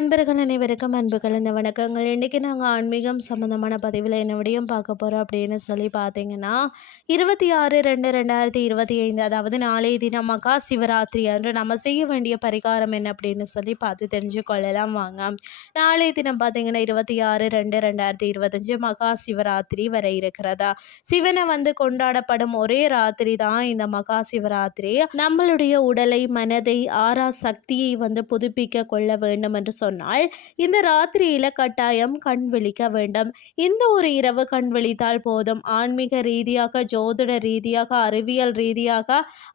நண்பர்கள் அனைவருக்கும் அன்பு கலந்த வணக்கங்கள். இன்றைக்கி நாங்கள் ஆன்மீகம் சம்மந்தமான பதிவில் என்ன விடையும் பார்க்க போகிறோம் அப்படின்னு சொல்லி பார்த்தீங்கன்னா இருபத்தி ஆறு ரெண்டு ரெண்டாயிரத்தி இருபத்தி ஐந்து அதாவது நாளைய தினம் மகா சிவராத்திரி அன்று நம்ம செய்ய வேண்டிய பரிகாரம் என்ன அப்படின்னு சொல்லி பார்த்து தெரிஞ்சு கொள்ளலாம் வாங்க. நாளைய தினம் பார்த்தீங்கன்னா இருபத்தி ஆறு ரெண்டு ரெண்டாயிரத்தி இருபத்தஞ்சு மகா சிவராத்திரி வர இருக்கிறதா? சிவனை வந்து கொண்டாடப்படும் ஒரே ராத்திரி தான் இந்த மகா சிவராத்திரி. நம்மளுடைய உடலை மனதை ஆறா சக்தியை வந்து புதுப்பிக்க கொள்ள வேண்டும் என்று சொன்னால் இந்த ராத்திரியில கட்டாயம் கண் விழிக்க வேண்டும். இந்த ஒரு இரவு கண் விழித்தால் போதும். ஆன்மீக ரீதியாக ஜோதிட ரீதியாக அறிவியல் ரீதியாக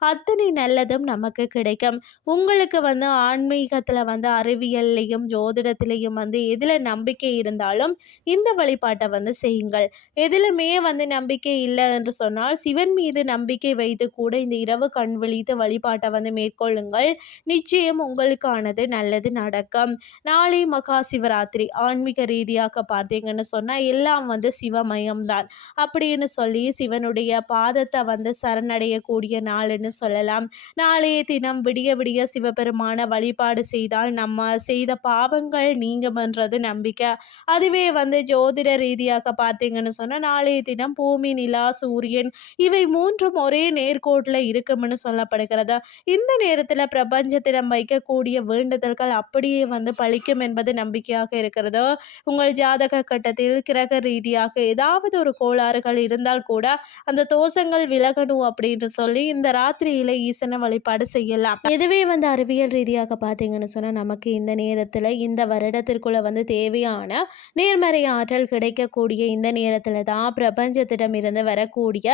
அத்தனை நல்லதும் நமக்கு கிடைக்கும். உங்களுக்கு வந்து ஆன்மீகத்தில் வந்து அறிவியல்லையும் ஜோதிடத்திலையும் வந்து எதில் நம்பிக்கை இருந்தாலும் இந்த வழிபாட்டை வந்து செய்யுங்கள். எதிலுமே வந்து நம்பிக்கை இல்லை என்று சொன்னால் சிவன் மீது நம்பிக்கை வைத்து கூட இந்த இரவு கண் விழித்து வழிபாட்டை வந்து மேற்கொள்ளுங்கள். நிச்சயம் உங்களுக்கானது நல்லது நடக்கும். நாளை மகா சிவராத்திரி ஆன்மீக ரீதியாக பார்த்தீங்கன்னு சொன்னால் எல்லாம் வந்து சிவமயம்தான். அப்படின்னு சொல்லி சிவனுடைய பாதத்தை வந்து சரணடையக்கூடிய நாள்னு சொல்லலாம். நாளைய தினம் விடிய விடிய சிவபெருமான வழிபாடு செய்தால் நம்ம செய்த பாவங்கள் நீங்கும்ன்றது நம்பிக்கை. அதுவே வந்து ஜோதிட ரீதியாக பார்த்தீங்கன்னு சொன்னால் நாளைய தினம் பூமி நிலா சூரியன் இவை மூன்றும் ஒரே நேர்கோட்டில் இருக்கும்னு சொல்லப்படுகிறது. இந்த நேரத்தில் பிரபஞ்சத்திடம் வைக்கக்கூடிய வேண்டுதல்கள் அப்படியே வந்து அளிக்கும் என்பது நம்பிக்கையாக இருக்கிறது உங்கள் ஜாதக கட்டத்தில் கிரக ரீதியாக ஏதாவது ஒரு கோளாறுகள் இருந்தால் கூட அந்த தோஷங்கள் விலகணும் அப்படின்னு சொல்லி இந்த ராத்திரியில ஈசனை வழிபாடு செய்யலாம். இதுவே வந்து அறிவியல் ரீதியாக பார்த்தீங்கன்னு சொன்னால் நமக்கு இந்த நேரத்தில் இந்த வருடத்திற்குள்ள வந்து தேவையான நேர்மறை ஆற்றல் கிடைக்கக்கூடிய இந்த நேரத்தில் தான் பிரபஞ்சத்திடம் இருந்து வரக்கூடிய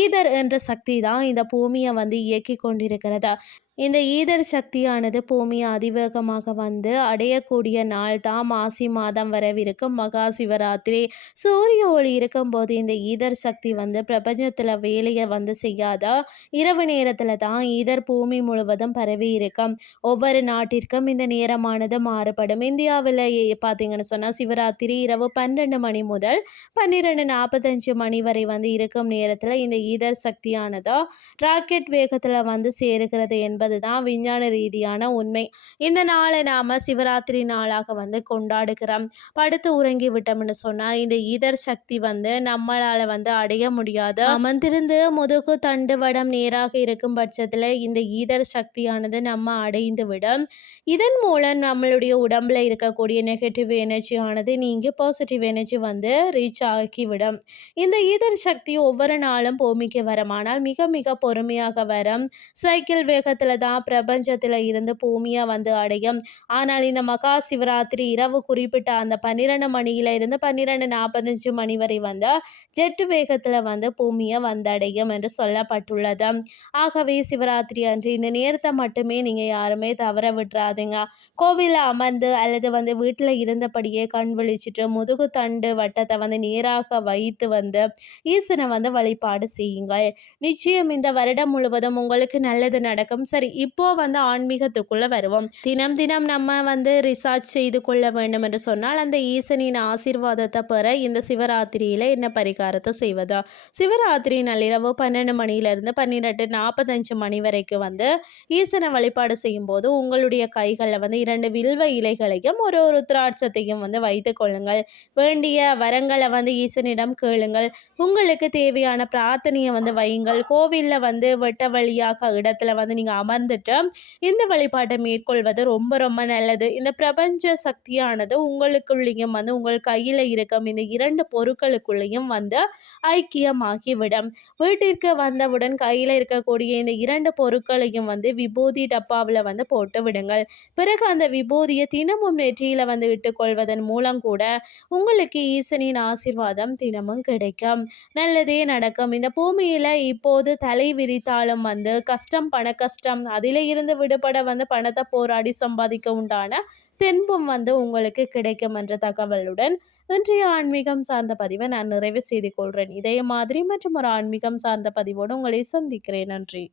ஈதர் என்ற சக்தி தான் இந்த பூமியை வந்து இயக்கி கொண்டிருக்கிறதா. இந்த ஈதர் சக்தியானது பூமியை அதிவேகமாக வந்து அடையக்கூடிய நாள் தான் மாசி மாதம் வரவிருக்கும் மகா சிவராத்திரி. சூரிய ஒளி இருக்கும்போது இந்த ஈதர் சக்தி வந்து பிரபஞ்சத்தில் வேலையை வந்து செய்யாத? இரவு நேரத்தில் தான் ஈதர் பூமி முழுவதும் பரவி இருக்கும். ஒவ்வொரு நாட்டிற்கும் இந்த நேரமானது மாறுபடும். இந்தியாவில் பார்த்தீங்கன்னு சொன்னால் சிவராத்திரி இரவு பன்னெண்டு மணி முதல் பன்னிரெண்டு நாற்பத்தஞ்சு மணி வரை வந்து இருக்கும் நேரத்தில் இந்த ஈதர் சக்தியானதோ? ராக்கெட் வேகத்தில் வந்து சேருகிறது என்பது என்பது விஞ்ஞான ரீதியான உண்மை. இந்த நாளை நாம் சிவராத்திரி நாளாக வந்து கொண்டாடுகிறோம். படுத்து உறங்கி விட்டோம்னு சொன்னால் இந்த இதர் சக்தி வந்து நம்மளால் வந்து அடைய முடியாது. அமர்ந்திருந்து முதுகு தண்டு வடம் நேராக இருக்கும் பட்சத்தில் இந்த ஈதர் சக்தியானது நம்ம அடைந்து விடும். இதன் மூலம் நம்மளுடைய உடம்புல இருக்கக்கூடிய நெகட்டிவ் எனர்ஜி ஆனது பாசிட்டிவ் எனர்ஜி வந்து ரீச் ஆகிவிடும் இந்த ஈதர் சக்தி ஒவ்வொரு நாளும் பூமிக்கு வரும். ஆனால் மிக மிக பொறுமையாக வரும். சைக்கிள் வேகத்தில் தான் பிரபஞ்சத்தில் இருந்து பூமியாக வந்து அடையும். ஆனால் இந்த மகா சிவராத்திரி இரவு குறிப்பிட்ட அந்த பன்னிரெண்டு மணியில இருந்து பன்னிரெண்டு நாற்பத்தஞ்சு மணி வரை வந்து ஜெட்டு வேகத்தில் வந்து பூமியை வந்தடையும் என்று சொல்லப்பட்டுள்ளது. ஆகவே சிவராத்திரி அன்று இந்த நேரத்தை மட்டுமே நீங்கள் யாருமே தவற விட்டுறாதுங்க கோவிலில் அமர்ந்து அல்லது வந்து வீட்டில் இருந்தபடியே கண் விழிச்சிட்டு முதுகு தண்டு வட்டத்தை வந்து நேராக வைத்து வந்து ஈசனை வந்து வழிபாடு செய்யுங்கள். நிச்சயம் இந்த வருடம் முழுவதும் உங்களுக்கு நல்லது நடக்கும். சரி சரி இப்போ வந்து ஆன்மீகத்துக்குள்ளே வருவோம். தினம் தினம் நம்ம வந்து ரிசர்ச் செய்து கொள்ள வேண்டும் என்று சொன்னால் அந்த ஈசனின் ஆசீர்வாதத்தை பெற இந்த சிவராத்திரியில் என்ன பரிகாரத்தை செய்வதா? சிவராத்திரி நள்ளிரவு பன்னெண்டு மணியிலிருந்து பன்னிரெண்டு நாற்பத்தஞ்சு மணி வரைக்கும் வந்து ஈசனை வழிபாடு செய்யும் போது உங்களுடைய கைகளில் வந்து இரண்டு வில்வ இலைகளையும் ஒரு ஒரு திராட்சத்தையும் வந்து வைத்து கொள்ளுங்கள். வேண்டிய வரங்களை வந்து ஈசனிடம் கேளுங்கள். உங்களுக்கு தேவையான பிரார்த்தனையை வந்து வையுங்கள். கோவிலில் வந்து வெட்ட வழியாக இடத்துல வந்து நீங்கள் அமர் உணர்ந்துட்டு இந்த வழிபாட்டை மேற்கொள்வது ரொம்ப ரொம்ப நல்லது. இந்த பிரபஞ்ச சக்தியானது உங்களுக்குள்ளேயும் வந்து உங்கள் கையில் இருக்கும் இந்த இரண்டு பொருட்களுக்குள்ளேயும் வந்து ஐக்கியமாகிவிடும். வீட்டிற்கு வந்தவுடன் கையில் இருக்கக்கூடிய இந்த இரண்டு பொருட்களையும் வந்து விபூதி டப்பாவில் வந்து போட்டு விடுங்கள். பிறகு அந்த விபூதியை தினமும் நெற்றியில் வந்து இட்டுக்கொள்வதன் மூலம் கூட உங்களுக்கு ஈசனின் ஆசிர்வாதம் தினமும் கிடைக்கும். நல்லதே நடக்கும். இந்த பூமியில் இப்போது தலை விரித்தாலும் வந்து கஷ்டம் பண கஷ்டம் கஷ்டம் அதில் இருந்து விடுபட வந்து பணத்தை போராடி சம்பாதிக்க உண்டான தென்பும் வந்து உங்களுக்கு கிடைக்கும் என்ற தகவலுடன் இன்றைய ஆன்மீகம் சார்ந்த பதிவை நான் நிறைவு செய்து கொள்கிறேன் இதே மாதிரி மற்றும் ஒரு ஆன்மீகம் சார்ந்த பதிவோடு உங்களை சந்திக்கிறேன். நன்றி.